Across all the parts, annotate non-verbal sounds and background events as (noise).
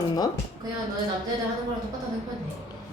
않나? 그냥 너네 남자애들 하는 거랑 똑같다고 돼.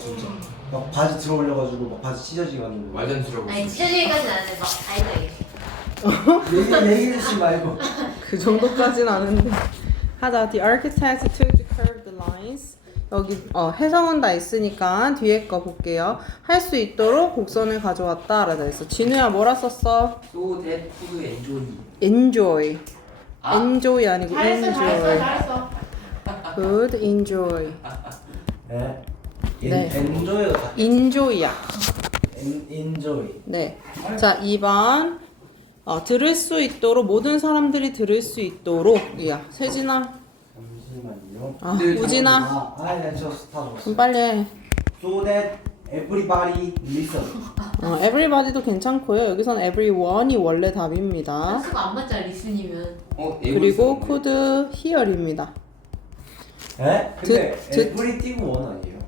진짜 막 바지 들어 올려가지고 막 바지 찢어지게 하는 거. 말도 안 들어보고 아니 찢어지기까지는 안 해. 막 아이다 이게. 얘기 얘기하지 말고. (laughs) 그 정도까지는 아는데 하자 The architect took the curved lines 여기 어, 해석은 다 있으니까 뒤에 거 볼게요 할 수 있도록 곡선을 가져왔다 라고 했어 진우야 뭐라 썼어? So that you enjoy enjoy 아. enjoy 아니고 잘했어 잘했어 enjoy 잘했어. Good enjoy 네. 네. 엔조이가 다. enjoy야 엔 엔조이. 네. 자, 2번. 어, 들을 수 있도록 모든 사람들이 들을 수 있도록 야, 세진아. 잠시만요. 아, 네, 우진아. 아, 저다 줬어. 좀 빨리 해. So that everybody listen. 어, everybody도 괜찮고요. 여기서는 everyone이 원래 답입니다. 한수가 안 맞잖아 리슨이면. 어? 그리고 could hear입니다. 에? 근데 듣- 듣- every 띄고 원 아니에요?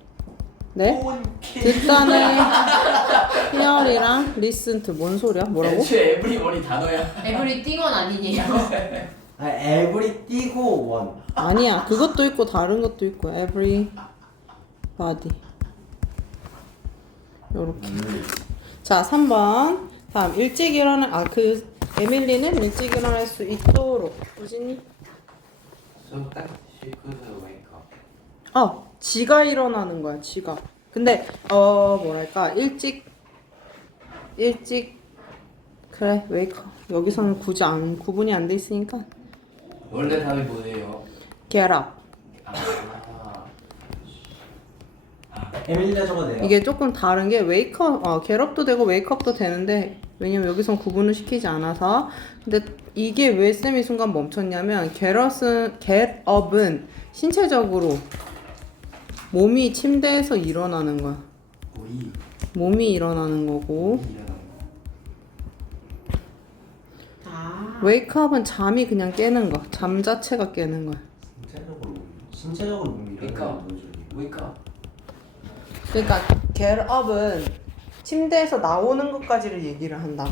네? 듣다는 hear이랑 listen to 뭔 소리야? 뭐라고? 애초에 에브리원이 단어야 에브리 띵원 아니니? 아, every 띄고 원. 아니야. 그것도 있고 다른 것도 있고 everybody. 요렇게. 자, 3번. 다음 일찍 일어나 아 그 에밀리는 일찍 일어날 수 있도록 우진이 that she could wake up. 어 지가 일어나는 거야 지가. 근데 어 뭐랄까 일찍 일찍 그래 웨이커 여기서는 굳이 안 구분이 안 돼 있으니까. 원래 답이 뭐예요? get up. 아 에밀리아 적어도 돼요? 이게 조금 다른 게 웨이크업 어 get up도 되고 웨이크업도 되는데 왜냐면 여기선 구분을 시키지 않아서 근데 이게 왜 쌤이 순간 멈췄냐면 get up은, get up은 신체적으로 몸이 침대에서 일어나는 거야 우리 몸이 일어나는 거고 아. 웨이크업은 잠이 그냥 깨는 거. 잠 자체가 깨는 거야. 신체적으로 몸이 그러니까. 일어나는 거죠. wake up 그러니까 get up은 침대에서 나오는 것까지를 얘기를 한다고.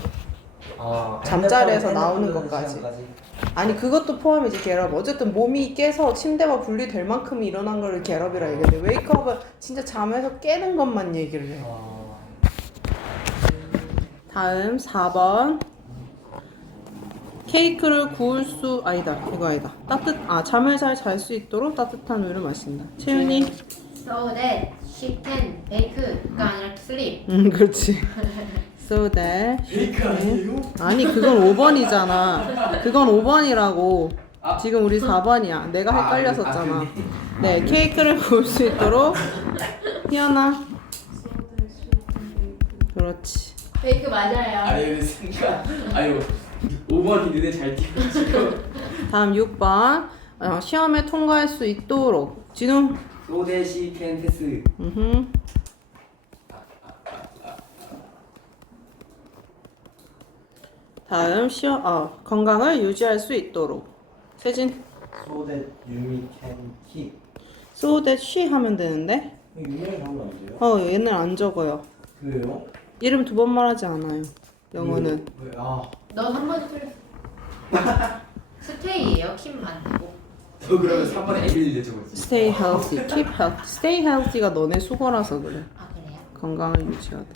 아, 잠자리에서 핸드폰 나오는 핸드폰 것까지. 시간까지. 아니 그것도 포함이지 up. 어쨌든 몸이 깨서 침대와 분리될 만큼 일어난 거를 up이라 얘기해. 웨이크업은 진짜 잠에서 깨는 것만 얘기를 해. 아, 다음 4번. 케이크를 구울 수 아니다. 이거 아니다. 따뜻 아 잠을 잘 잘 수 있도록 따뜻한 우유를 마신다. 채윤이. So that she can bake가 아니라 sleep. 음 그렇지. So that she 베이크 아니에요? 아니 그건 5번이잖아. 그건 5번이라고. 아. 지금 우리 4번이야. 내가 아, 헷갈렸었잖아. 아, 네, 케이크를 구울 수 있도록 희연아. 그렇지. 베이크 맞아요. 아니 근데 순간 아니 5번이 눈에 잘 띄어가지고 다음 6번. 어, 시험에 통과할 수 있도록. 진우. So that she can pass 음흠. 다음 시험 어, 건강을 유지할 수 있도록. 세진. so that you can keep. So that she 하면 되는데. 유명히 적으면 안 돼요? 어, 얘는 안 적어요. 그래요? 이름 두 번 말하지 않아요. 영어는. 왜, 왜, 아, 넌 한 번도 틀렸어. (laughs) 스테이예요. 킴 아니고. 너 그러면 3번에 에밀리 적었지 Stay healthy, keep healthy. Stay healthy가 너네 수거라서 그래. 아 그래요? 건강을 유지하다.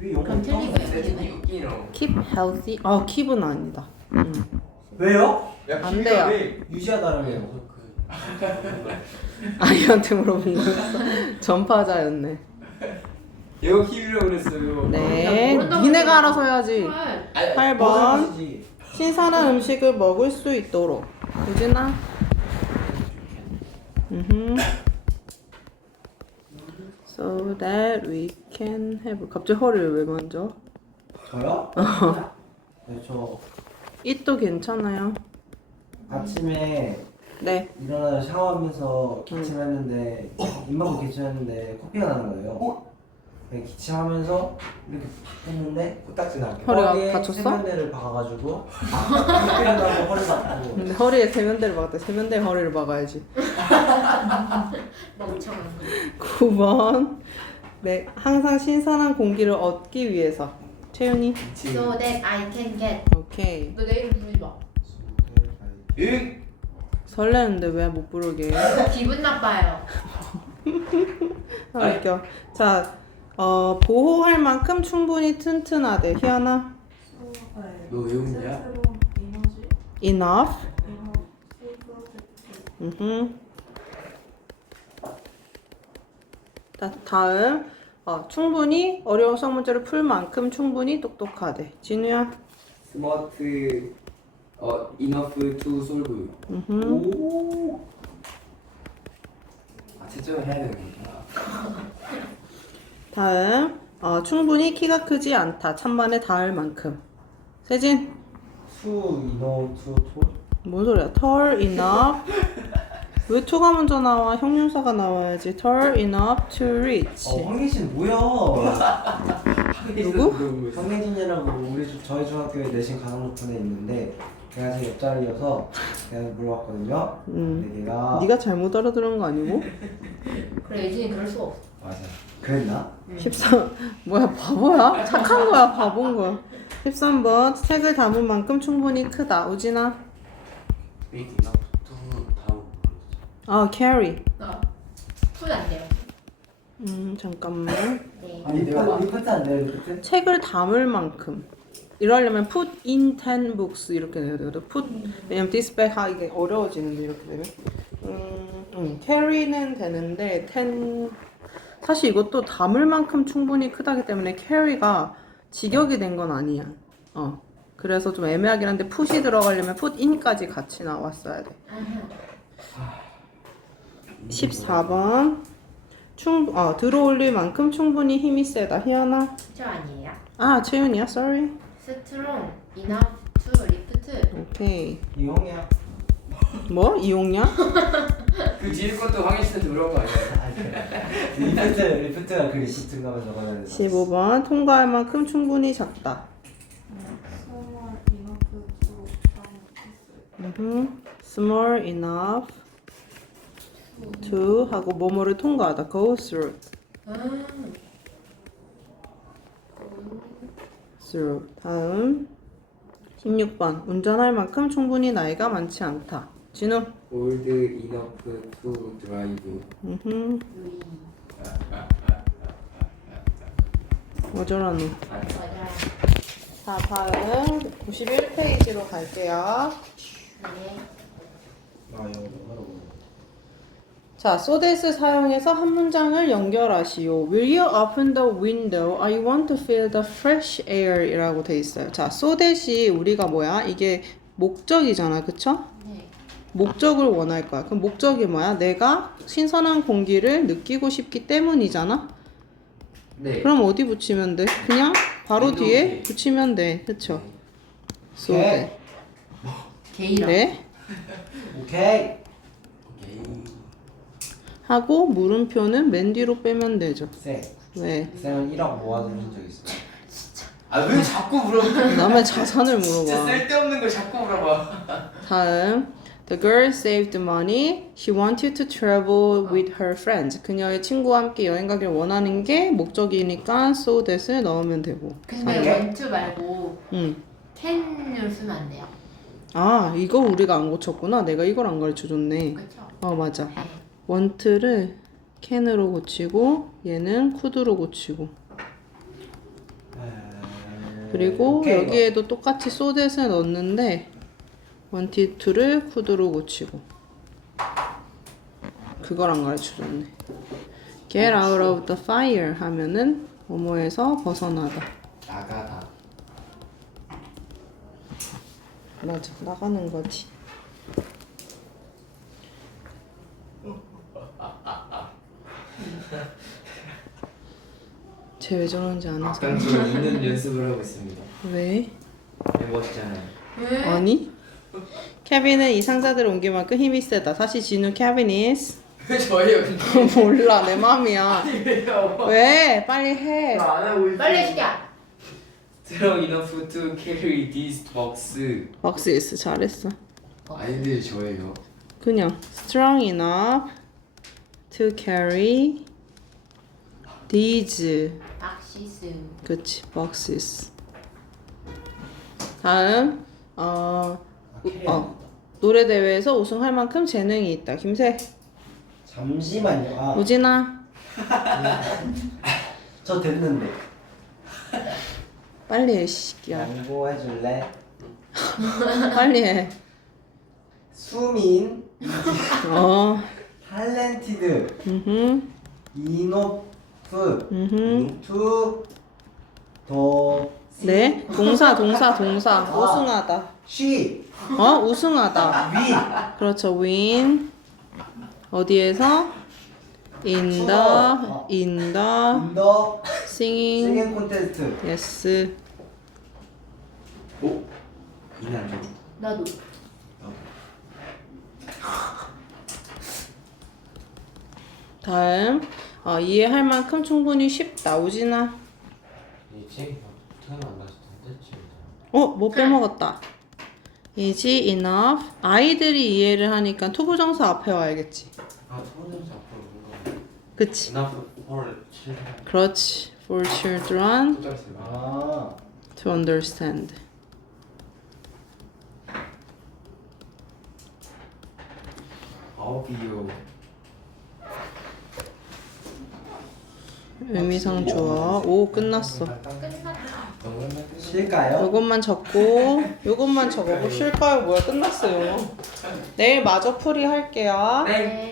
왜 영어 그럼 틀린 거예요. 웃기노 Keep healthy. 어, keep은 아니다. 음. 왜요? 안 돼요. 유지하다라며요. (laughs) 아이한테 물어본 거였어. (laughs) 전파자였네. 이거 키위라고 그랬어요 네, 니네가. 알아서 해야지. 헐. 아니, 8번. 하시지. 신선한 음식을 먹을 수 있도록. 유진아. 음. So that we can have. 갑자기 허리를 왜 만져? 저요? 네, 저 it도 괜찮아요. 아침에 네. 일어나 샤워하면서 음. 기침했는데 입 막고 기침했는데 코피가 나는 거예요. 네, 기침하면서 이렇게 팍 했는데 코딱지 나 허리가 허리에 다쳤어? 세면대를 박아가지고 코피가 나고 허리 아프고 (laughs) 근데 허리에 세면대를 박았다. 세면대에 허리를 박아야지. (laughs) 멍청한 거. 9번. 네, 항상 신선한 공기를 얻기 위해서. 채윤이. So that I can get. 오케이. 너 내 이름 부르지 마. 응 설레는데 왜 못 부르게? (laughs) 기분 나빠요. 아, 웃겨. 자, 어, 보호할 만큼 충분히 튼튼하대. 희연아. 너 외우냐? enough. 음. 자, 다음. 어, 충분히 어려운 수학 문제를 풀 만큼 충분히 똑똑하대. 진우야. 스마트 어 enough to solve. 음. 오. 아 채점을 해야 되는구나. 다음. 어, 충분히 키가 크지 않다. 찬반에 닿을 만큼. 세진. 투 이노 투 톨? 뭔 소리야? tall enough. 왜 투가 먼저 나와? 형용사가 나와야지. tall enough to reach. 어 황계신 뭐야? 누구? 황계진이라고 우리 주- 저희 중학교에 내신 가장 높은 애 있는데 걔가 제 옆자리여서 내가 물어봤거든요. 음. 근데 걔가 네가 잘못 알아들은 거 아니고? 그래 예진이 그럴 수가 없어. 맞아. 그랬나? 13 뭐야 바보야? 착한 거야 바본 거야 13번 책을 담은 만큼 충분히 크다 우진아 Big enough to 다음. 아 carry 어. 풀안 돼요. 음 잠깐만 네. 아니 내가 리포트 안 돼요 리포트? 책을 담을 만큼 이러려면 put in 10 books 이렇게 돼야 되거든 put 왜냐면 this bag 하 이게 어려워지는데 이렇게 되면 음, 음 carry는 되는데 10 사실 이것도 담을 만큼 충분히 크다기 때문에 carry가 직역이 된 건 아니야 어 그래서 좀 애매하긴 한데 put이 들어가려면 put in까지 같이 나왔어야 돼 아하. 14번 충, 어, 들어올릴 만큼 충분히 힘이 세다 희연아 저 아니에요. 아 채윤이야 sorry Strong enough to lift. 오케이 이용이야. 뭐? 이용량? (laughs) 그 뒤에 것도 황희 씨한테 물어본 거 아니야? 리포트 리포트가 그 적어야 돼. 15번 통과할 만큼 충분히 작다 음흠. small enough to 하고 뭐뭐를 통과하다 go through 음. through 다음 16번 운전할 만큼 충분히 나이가 많지 않다 enough to drive. 음흠. 루이. 어쩌라노 맞아요. 자 다음 91페이지로 갈게요 네. 아. 자, so that을 사용해서 한 문장을 연결하시오. Will you open the window? I want to feel the fresh air 이라고 돼 있어요. 자, so that이 우리가 뭐야? 이게 목적이잖아. 그쵸? 네. 목적을 원할 거야. 그럼 목적이 뭐야? 내가 신선한 공기를 느끼고 싶기 때문이잖아? 네. 그럼 어디 붙이면 돼? 그냥 바로 윈도우 뒤에 뒤에. 붙이면 돼. 그쵸? so. 게이라. 네. 오케이. 오케이. 하고 물음표는 맨 뒤로 빼면 되죠. 쌤. 왜? 쌤은 1억 모아두신 적 있어요? 아 왜 자꾸 물어봐? 남의 자산을 물어봐. 진짜 쓸데없는 걸 자꾸 물어봐. 다음 The girl saved money. She wanted to travel with her friends. 그녀의 친구와 함께 여행 가길 원하는 게 목적이니까 so that을 넣으면 되고. 근데 오케이. 원투 말고 응. 캔을 쓰면 안 돼요. 아 이거 우리가 안 고쳤구나. 내가 이걸 안 가르쳐 줬네. 그렇죠? 어 맞아. 원트를 캔으로 고치고 얘는 쿠드로 고치고. 그리고 오케이, 이거. 여기에도 똑같이 so that을 넣었는데 to를 쿠드로 고치고. 그걸 안 가르쳐 줬네. Get out of the fire 하면은 뭐뭐에서 벗어나다. 나가다. 맞아, 나가는 거지. (laughs) 쟤 왜 저러는지 아는 사람? 악당처럼 있는 연습을 하고 있습니다. 왜? 네, 멋있잖아요. 왜? 아니? 케빈은 이 상자들을 옮길 만큼 힘이 세다. 사실 진우 케빈이스 (laughs) 왜 저예요? 근데 (laughs) 몰라 내 맘이야. (laughs) 왜요? 왜? 빨리 해. 안 하고 있어. 빨리 시켜. Strong enough to carry this box. 박스이스 잘했어. 아닌데 저예요. 그냥 strong enough to carry these 박시스. 그치 boxes. 다음 어, 어. 안 노래 대회에서 우승할 만큼 재능이 있다. 김세, 잠시만요. 아, 우진아, (laughs) 저 됐는데. 빨리 해, 시끼야. 양보해 줄래? (laughs) 빨리 해. 수민, 어, 탤런티드, 음, 이노프, 음, 투, 더, 네, 동사, 동사, 동사. 우승하다. 쉬, 어, 우승하다. 윈, 그렇죠, win. 어디에서? In the, 어. in the 인더, singing. 싱잉 콘테스트. Yes. 오? 이는 안 돼. 나도. 다음. 어, 이해할 만큼 충분히 쉽다. 우진아. 이지 태어나 안 갔을 텐데 지금. 어, 뭐 빼먹었다. Is enough. 아이들이 이해를 하니까 투부정사 앞에 와야겠지. 아 초등학생 앞으로 뭔가 그치? enough for children. 그렇지. For children. 아, to understand. 어비요. 의미상 주어. 오, 끝났어. 쉴까요? 요것만 적고, 요것만 적어고 쉴까요? 뭐야? 끝났어요. 내일 마저 풀이 할게요. 네.